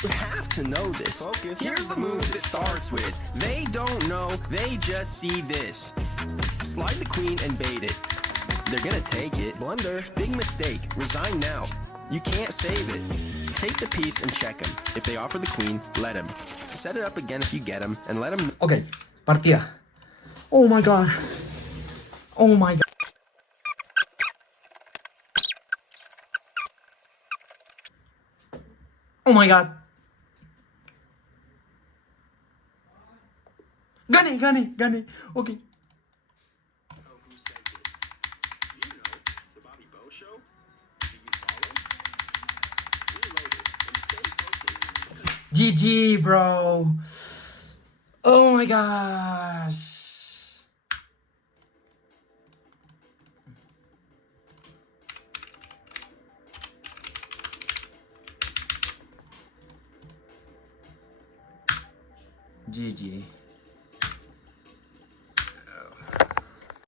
You have to know this. Focus. Here's the moves it starts with. They don't know, they just see this. Slide the queen and bait it. They're gonna take it. Blunder. Big mistake. Resign now. You can't save it. Take the piece and check them. If they offer the queen, let them. Set it up again if you get them, and let them... Ok, partida. Oh my god. Oh my god. Oh my god. Gane. Ok. GG, bro. Oh my gosh. GG.